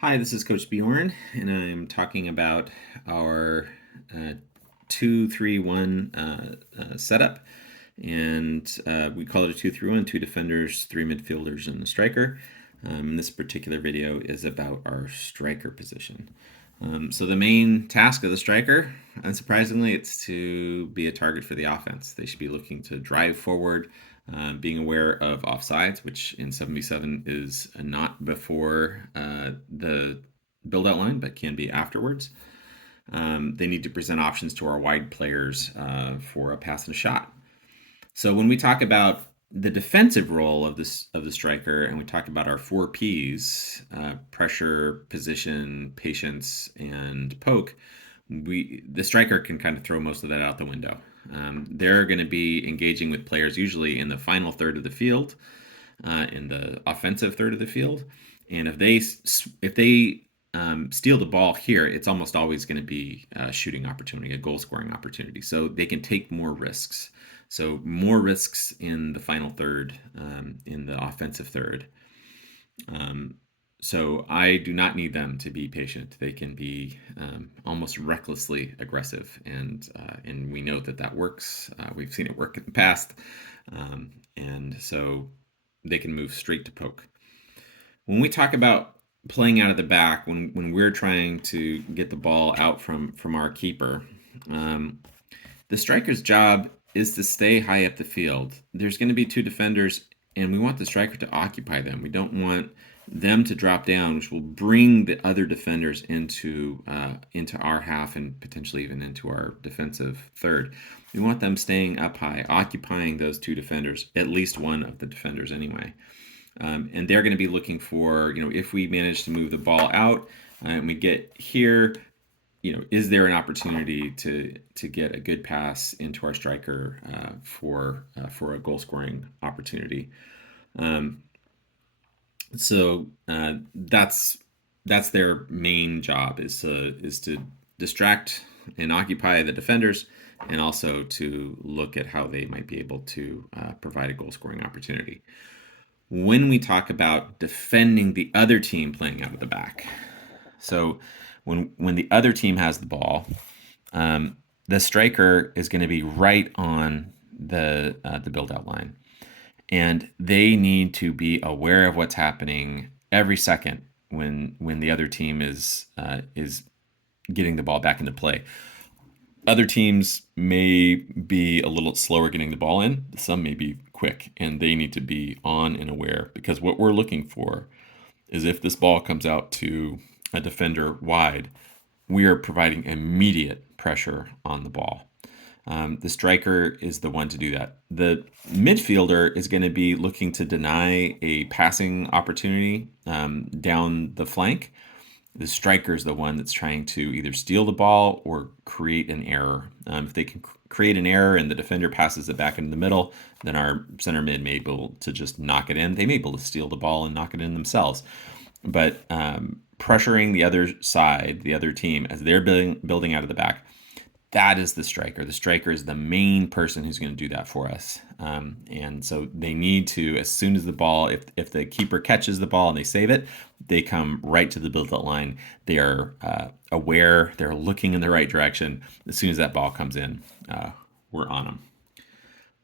Hi, this is Coach Bjorn, and I'm talking about our 2-3-1 setup. And we call it a 2-3-1, two defenders, three midfielders, and a striker. This particular video is about our striker position. So the main task of the striker, unsurprisingly, it's to be a target for the offense. They should be looking to drive forward, being aware of offsides, which in 77 is not before the build-out line, but can be afterwards. They need to present options to our wide players for a pass and a shot. So when we talk about the defensive role of the striker, and we talk about our four P's: pressure, position, patience, and poke. The striker can kind of throw most of that out the window. They're going to be engaging with players usually in the final third of the field, in the offensive third of the field, and if they steal the ball here, it's almost always going to be a shooting opportunity, a goal scoring opportunity. So they can take more risks. So more risks in the final third, in the offensive third. So I do not need them to be patient. They can be almost recklessly aggressive, and we know that works. We've seen it work in the past, and so they can move straight to poke. When we talk about playing out of the back, when we're trying to get the ball out from our keeper, the striker's job is to stay high up the field. There's going to be two defenders, and we want the striker to occupy them. We don't want them to drop down, which will bring the other defenders into our half and potentially even into our defensive third. We want them staying up high, occupying those two defenders, at least one of the defenders anyway. And they're going to be looking for, if we manage to move the ball out and we get here, is there an opportunity to get a good pass into our striker for a goal scoring opportunity? So that's their main job, is to distract and occupy the defenders, and also to look at how they might be able to provide a goal scoring opportunity. When we talk about defending the other team playing out of the back, so when the other team has the ball, the striker is going to be right on the build out line, and they need to be aware of what's happening every second when the other team is getting the ball back into play. Other teams may be a little slower getting the ball in. Some may be quick, and they need to be on and aware, because what we're looking for is, if this ball comes out to a defender wide, we are providing immediate pressure on the ball. The striker is the one to do that. The midfielder is going to be looking to deny a passing opportunity down the flank. The striker is the one that's trying to either steal the ball or create an error. If they can create an error and the defender passes it back into the middle, then our center mid may be able to just knock it in. They may be able to steal the ball and knock it in themselves. But pressuring the other side, the other team, as they're building out of the back, that is the striker. The striker is the main person who's going to do that for us. And so they need to, as soon as the ball, if the keeper catches the ball and they save it, they come right to the build-out line. They are aware. They're looking in the right direction. As soon as that ball comes in, we're on them.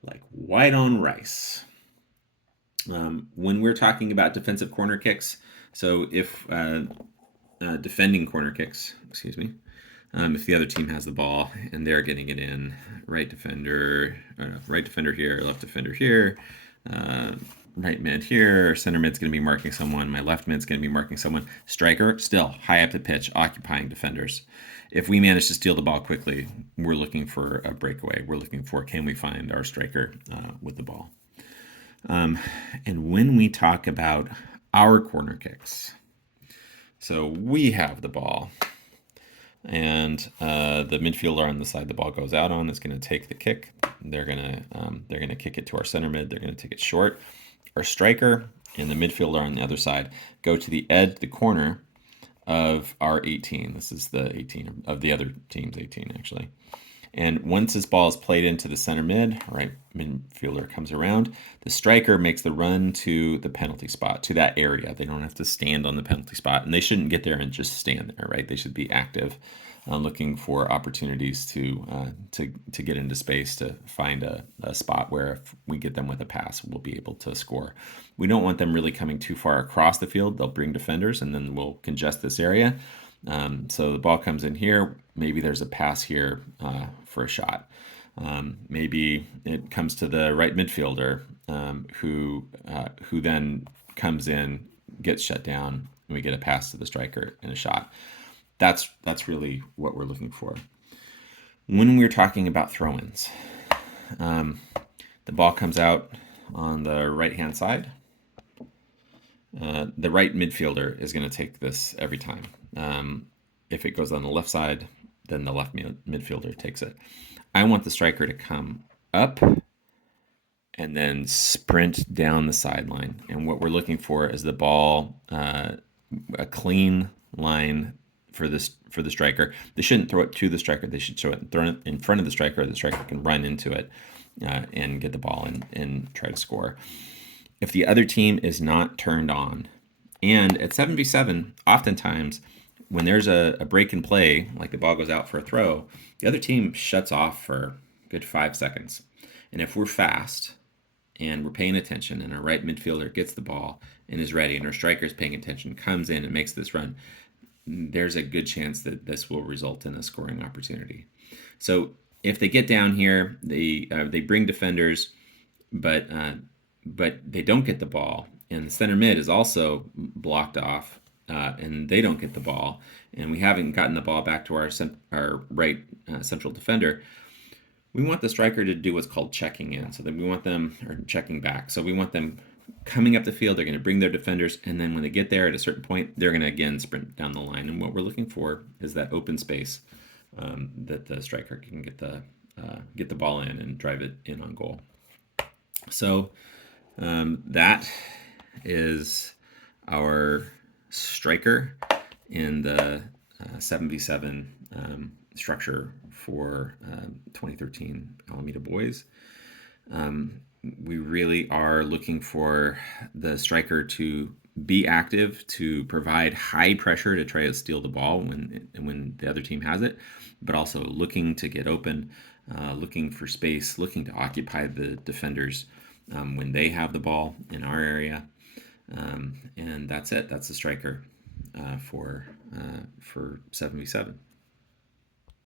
Like white on rice. When we're talking about defensive corner kicks, so if defending corner kicks, excuse me, if the other team has the ball and they're getting it in, right defender here, left defender here, right mid here, center mid's going to be marking someone, my left mid's going to be marking someone. Striker, still high up the pitch, occupying defenders. If we manage to steal the ball quickly, we're looking for a breakaway. We're looking for, can we find our striker with the ball? And when we talk about our corner kicks, so we have the ball, and the midfielder on the side the ball goes out on is going to take the kick. They're gonna kick it to our center mid. They're going to take it short. Our striker and the midfielder on the other side go to the edge, the corner of our 18. This is the 18 of the other team's 18, actually. And once this ball is played into the center mid, right midfielder comes around, the striker makes the run to the penalty spot, to that area. They don't have to stand on the penalty spot, and they shouldn't get there and just stand there, right? They should be active, looking for opportunities to get into space, to find a spot where if we get them with a pass, we'll be able to score. We don't want them really coming too far across the field. They'll bring defenders, and then we'll congest this area. So the ball comes in here. Maybe there's a pass here for a shot. Maybe it comes to the right midfielder, who then comes in, gets shut down, and we get a pass to the striker and a shot. That's really what we're looking for. When we're talking about throw-ins, the ball comes out on the right-hand side. The right midfielder is going to take this every time. If it goes on the left side, then the left midfielder takes it. I want the striker to come up and then sprint down the sideline. And what we're looking for is the ball, a clean line for the striker. They shouldn't throw it to the striker. They should throw it in front of the striker. The striker can run into it and get the ball and try to score. If the other team is not turned on, and at 7v7, oftentimes when there's a break in play, like the ball goes out for a throw, the other team shuts off for a good 5 seconds. And if we're fast and we're paying attention, and our right midfielder gets the ball and is ready, and our striker is paying attention, comes in and makes this run, there's a good chance that this will result in a scoring opportunity. So if they get down here, they bring defenders, but they don't get the ball, and the center mid is also blocked off, and they don't get the ball, and we haven't gotten the ball back to our right central defender. We want the striker to do what's called checking in, so that we want them, or checking back. So we want them coming up the field. They're going to bring their defenders, and then when they get there at a certain point, they're going to again sprint down the line. And what we're looking for is that open space, that the striker can get the ball in and drive it in on goal. So that is our striker in the 7v7 structure for 2013 Alameda Boys. We really are looking for the striker to be active, to provide high pressure to try to steal the ball when the other team has it, but also looking to get open, looking for space, looking to occupy the defenders when they have the ball in our area. And that's it. That's the striker for 7v7.